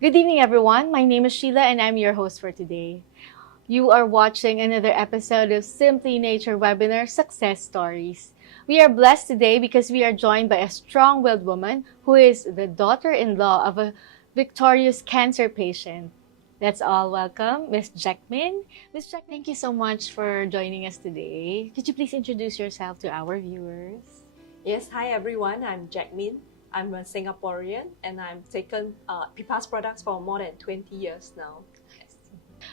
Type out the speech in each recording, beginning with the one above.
Good evening, everyone. My name is Sheila, and I'm your host for today. You are watching another episode of Simply Nature webinar Success Stories. We are blessed today because we are joined by a strong-willed woman who is the daughter-in-law of a victorious cancer patient. Let's all welcome Miss Jek Min. Miss Jek, thank you so much for joining us today. Could you please introduce yourself to our viewers? Yes, hi everyone. I'm Jek Min. I'm a Singaporean and I've taken PPARs products for more than 20 years now. Yes.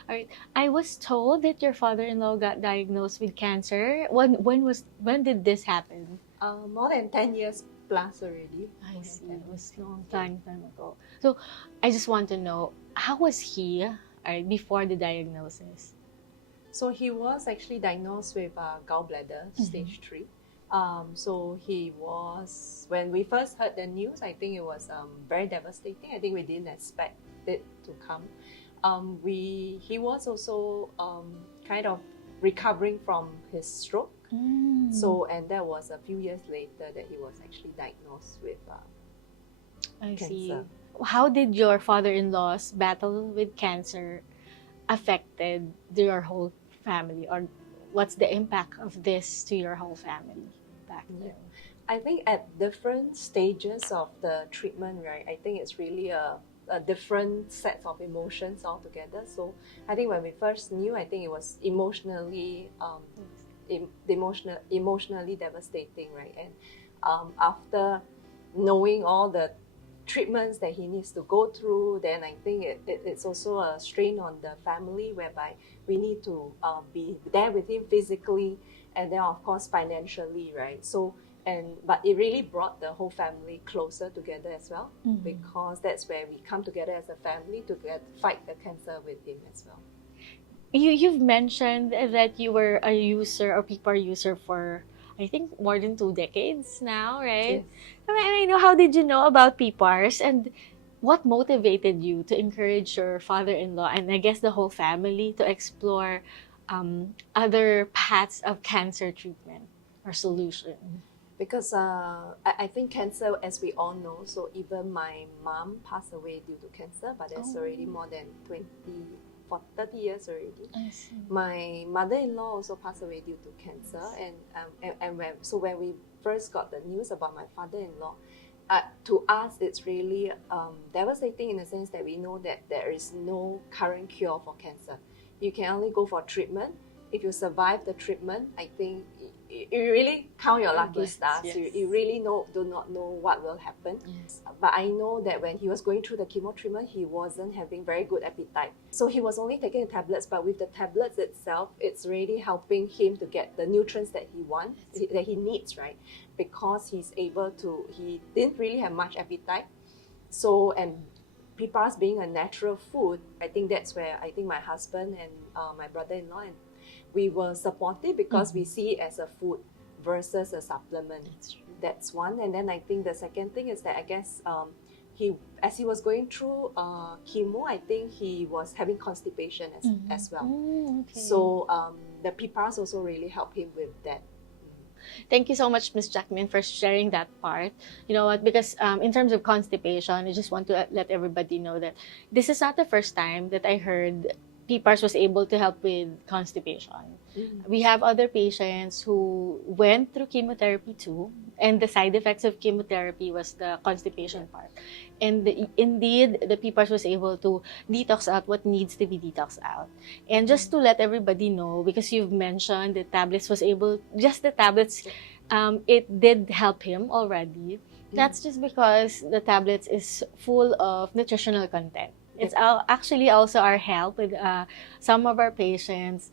All right. I was told that your father-in-law got diagnosed with cancer. When did this happen? More than 10 years plus already. I see. It was a long time ago. So I just want to know, how was he before the diagnosis? So he was actually diagnosed with gallbladder stage 3. So he was, when we first heard the news, I think it was very devastating. I think we didn't expect it to come. He was also kind of recovering from his stroke. So, and that was a few years later that he was actually diagnosed with I cancer. see. How did your father-in-law's battle with cancer affected your whole family, or what's the impact of this to your whole family back then? I think at different stages of the treatment, right, I think it's really a different set of emotions altogether. So I think when we first knew, I think it was emotionally emotionally devastating, right? And after knowing all the treatments that he needs to go through, then I think it's also a strain on the family, whereby we need to be there with him physically and then of course financially, right? So but it really brought the whole family closer together as well, because that's where we come together as a family to fight the cancer with him as well. You've mentioned that you were a user or PPAR user for, I think, more than 2 decades now, right? Yes. I know, how did you know about PPARs, and what motivated you to encourage your father-in-law and I guess the whole family to explore other paths of cancer treatment or solution? Because I think cancer, as we all know, so even my mom passed away due to cancer, but that's already more than 30 years already. I see. My mother-in-law also passed away due to cancer, and when we first got the news about my father-in-law, to us it's really devastating in the sense that we know that there is no current cure for cancer. You can only go for treatment. If you survive the treatment, I think you really count your lucky stars. Yes. You really do not know what will happen. Yes. But I know that when he was going through the chemo treatment, he wasn't having very good appetite. So he was only taking the tablets, but with the tablets itself, it's really helping him to get the nutrients that he wants, that he needs, right? Because he didn't really have much appetite. So, and PPARs being a natural food, I think that's where I think my husband and my brother-in-law, and we were supportive because we see it as a food versus a supplement. That's one. And then I think the second thing is that I guess as he was going through chemo, I think he was having constipation as well. Okay. So the PPARs also really help him with that. Thank you so much, Ms. Jek Min, for sharing that part. You know what? Because in terms of constipation, I just want to let everybody know that this is not the first time that I heard PPARs was able to help with constipation. We have other patients who went through chemotherapy too, and the side effects of chemotherapy was the constipation part. And indeed, the PPARs was able to detox out what needs to be detoxed out. And just to let everybody know, because you've mentioned the tablets was able, just the tablets, it did help him already. That's just because the tablets is full of nutritional content. It's actually also our help with some of our patients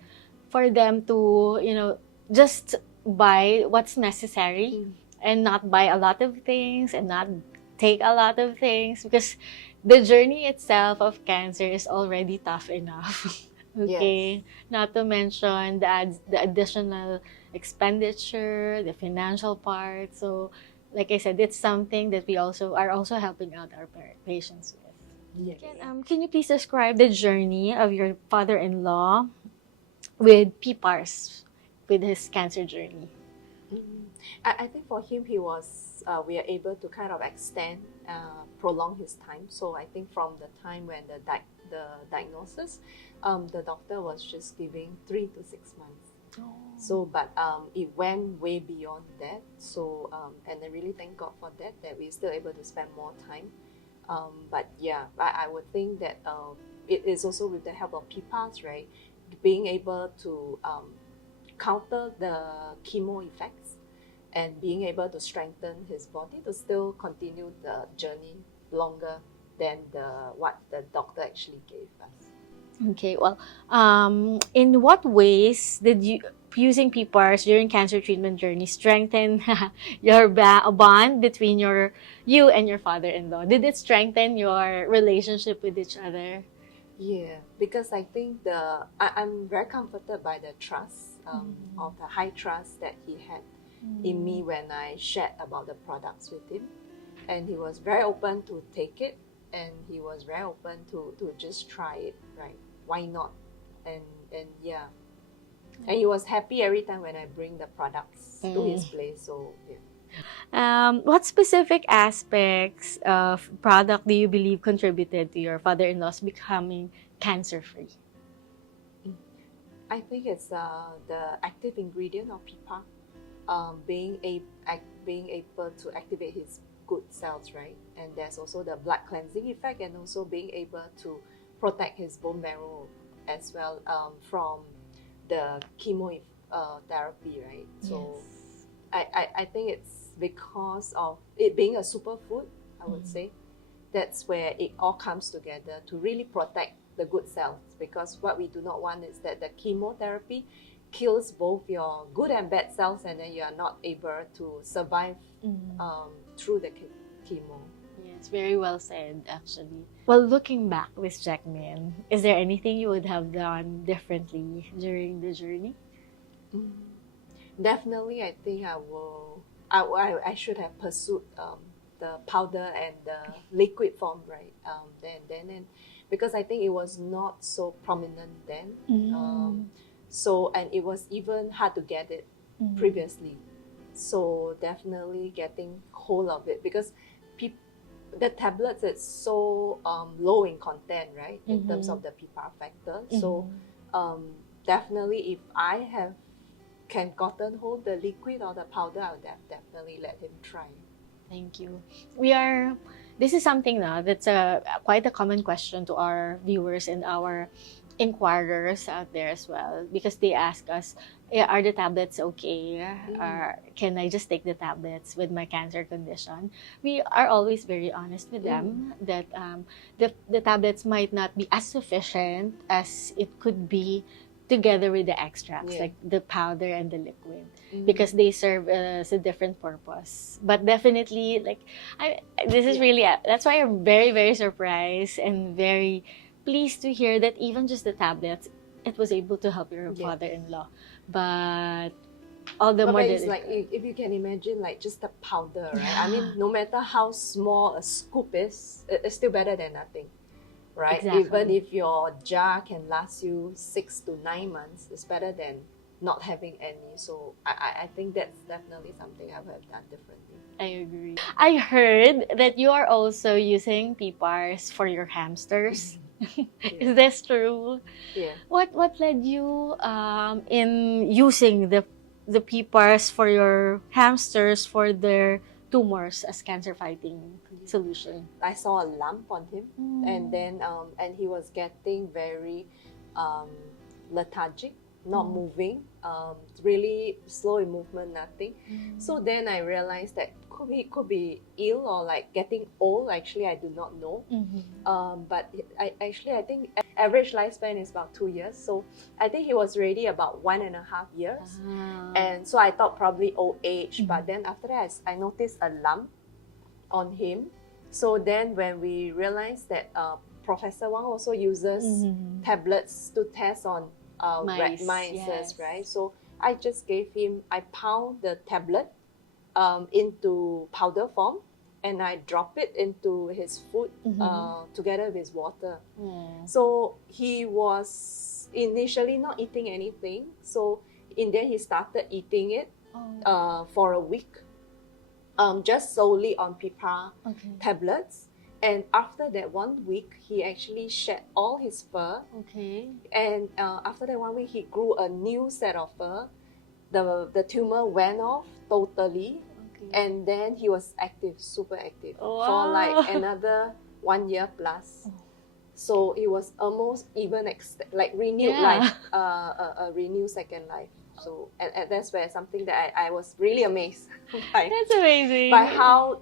for them to, just buy what's necessary and not buy a lot of things and not take a lot of things, because the journey itself of cancer is already tough enough. Okay? Yes. Not to mention the additional expenditure, the financial part. So, like I said, it's something that we also are helping out our patients with. Yeah. Can you please describe the journey of your father-in-law with PPARs, with his cancer journey? I think for him, he was we are able to kind of extend, prolong his time. So I think from the time when the diagnosis, the doctor was just giving 3 to 6 months. Oh. So, but it went way beyond that. So, and I really thank God for that, that we're still able to spend more time. But yeah, I would think that it is also with the help of PPARs, right? Being able to counter the chemo effects and being able to strengthen his body to still continue the journey longer than what the doctor actually gave us. Okay, well, in what ways did you using PPARs during cancer treatment journey strengthen your bond between you and your father-in-law? Did it strengthen your relationship with each other? Yeah, because I think I'm very comforted by the trust, of the high trust that he had in me when I shared about the products with him. And he was very open to take it, and he was very open to just try it, right? Why not? And yeah. And he was happy every time when I bring the products to his place. So yeah. What specific aspects of product do you believe contributed to your father-in-law's becoming cancer-free? I think it's the active ingredient of PPAR, being able to activate his good cells, right? And there's also the blood cleansing effect, and also being able to protect his bone marrow as well, from the chemo therapy, right? So I think it's because of it being a superfood, I would say. That's where it all comes together to really protect the good cells, because what we do not want is that the chemotherapy kills both your good and bad cells, and then you are not able to survive through the chemo. Yes, very well said, actually. Well, looking back, Miss Jek Min, is there anything you would have done differently during the journey? Definitely, I think I should have pursued the powder and the liquid form, right? Then because I think it was not so prominent then. So, and it was even hard to get it previously. So definitely getting hold of it, because the tablets, it's so low in content, right? In terms of the PPAR factor. So definitely, if I can gotten hold the liquid or the powder, I would definitely let him try. Thank you. This is something now that's quite a common question to our viewers and our inquirers out there as well, because they ask us, are the tablets okay? Can I just take the tablets with my cancer condition? We are always very honest with them that the tablets might not be as sufficient as it could be together with the extracts, like the powder and the liquid, because they serve as a different purpose. But definitely, like, this is really, that's why I'm very, very surprised and very pleased to hear that even just the tablets, it was able to help your father-in-law. But all the more it's like, if you can imagine, like just the powder, right? I mean, no matter how small a scoop is, it's still better than nothing. Right? Exactly. Even if your jar can last you 6 to 9 months, it's better than not having any. So I think that's definitely something I would have done differently. I agree. I heard that you are also using PPARs for your hamsters. Is this true? Yeah. What led you in using the PPARs for your hamsters for their tumors as cancer fighting solution? I saw a lump on him, and then and he was getting very lethargic, not moving, really slow in movement, nothing. So then I realized that could be ill or like getting old. Actually, I do not know. But I think average lifespan is about 2 years. So I think he was already about 1.5 years. And so I thought probably old age. But then after that, I noticed a lump on him. So then when we realized that Professor Wang also uses tablets to test on mice, right? So I just gave him, I pound the tablet into powder form, and I drop it into his food together with water. So he was initially not eating anything. So in there he started eating it, for a week, just solely on PPAR Okay. tablets. And after that 1 week, he actually shed all his fur. Okay. And after that 1 week, he grew a new set of fur. The tumor went off totally. Okay. And then he was active, super active, Wow. for like another 1 year plus. So it was almost even renewed life, a renewed second life. So and that's where something that I was really amazed by. That's amazing. By how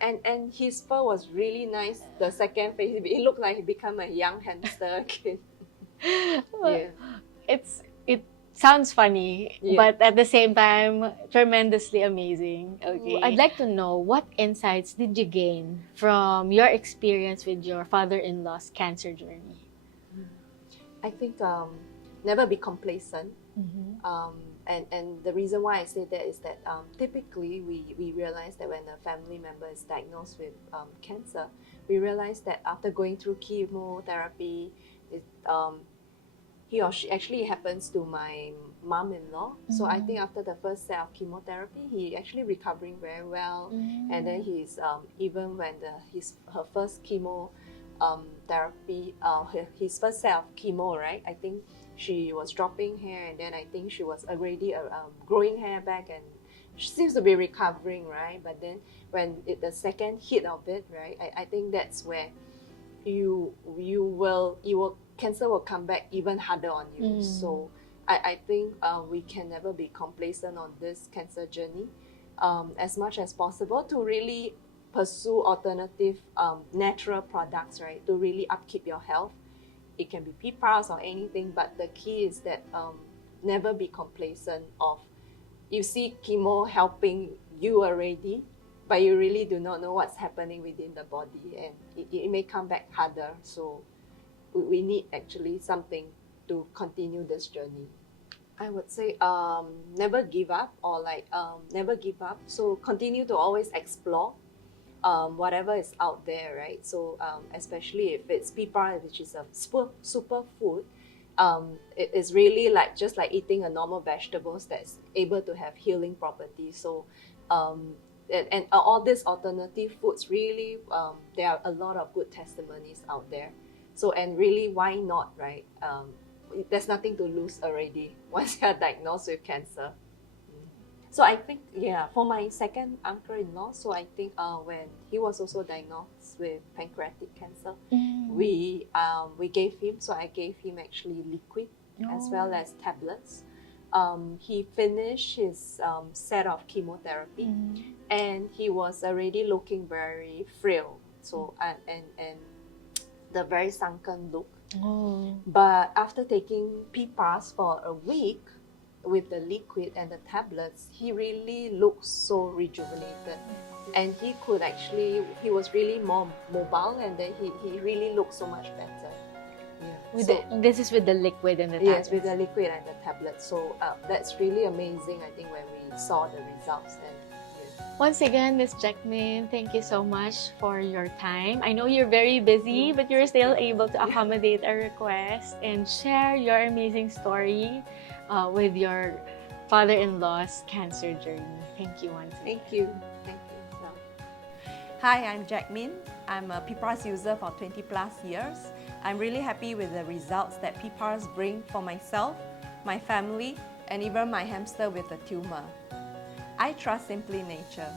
and his fur was really nice. The second phase, it looked like he became a young hamster again. Yeah. It sounds funny, Yeah. but at the same time, tremendously amazing. Okay. I'd like to know, what insights did you gain from your experience with your father-in-law's cancer journey? I think never be complacent. Mm-hmm. And the reason why I say that is that typically we realize that when a family member is diagnosed with cancer, we realize that after going through chemotherapy, he or she actually happens to my mom-in-law. So I think after the first set of chemotherapy, he actually recovering very well. And then he's even when her first chemo therapy, his first set of chemo, right? I think she was dropping hair, and then I think she was already growing hair back, and she seems to be recovering, right? But then when the second hit of it, right, I think that's where cancer will come back even harder on you. So I think we can never be complacent on this cancer journey, as much as possible to really pursue alternative natural products, right, to really upkeep your health. It can be PPARs or anything, but the key is that never be complacent of, you see chemo helping you already, but you really do not know what's happening within the body, and it may come back harder. So we need actually something to continue this journey. I would say never give up, or never give up. So continue to always explore whatever is out there, right? So especially if it's PPAR, which is a super food, it is really just like eating a normal vegetables that's able to have healing properties. So and all these alternative foods, really, there are a lot of good testimonies out there. So, and really, why not, right? There's nothing to lose already once you're diagnosed with cancer. So I think, for my second uncle-in-law, so I think when he was also diagnosed with pancreatic cancer, we gave him, so I gave him actually liquid as well as tablets. He finished his set of chemotherapy, and he was already looking very frail, so and the very sunken look. But after taking PPARs for a week with the liquid and the tablets, he really looked so rejuvenated, and he was really more mobile, and then he really looked so much better. This is with the liquid and the tablets. Yes, with the liquid and the tablets. So that's really amazing, I think, when we saw the results. Once again, Ms. Jek Min, thank you so much for your time. I know you're very busy, but you're still able to accommodate our request and share your amazing story with your father-in-law's cancer journey. Thank you once again. Thank you. Thank you. Hi, I'm Jek Min. I'm a PPARs user for 20 plus years. I'm really happy with the results that PPARs bring for myself, my family, and even my hamster with a tumor. I trust Simply Nature.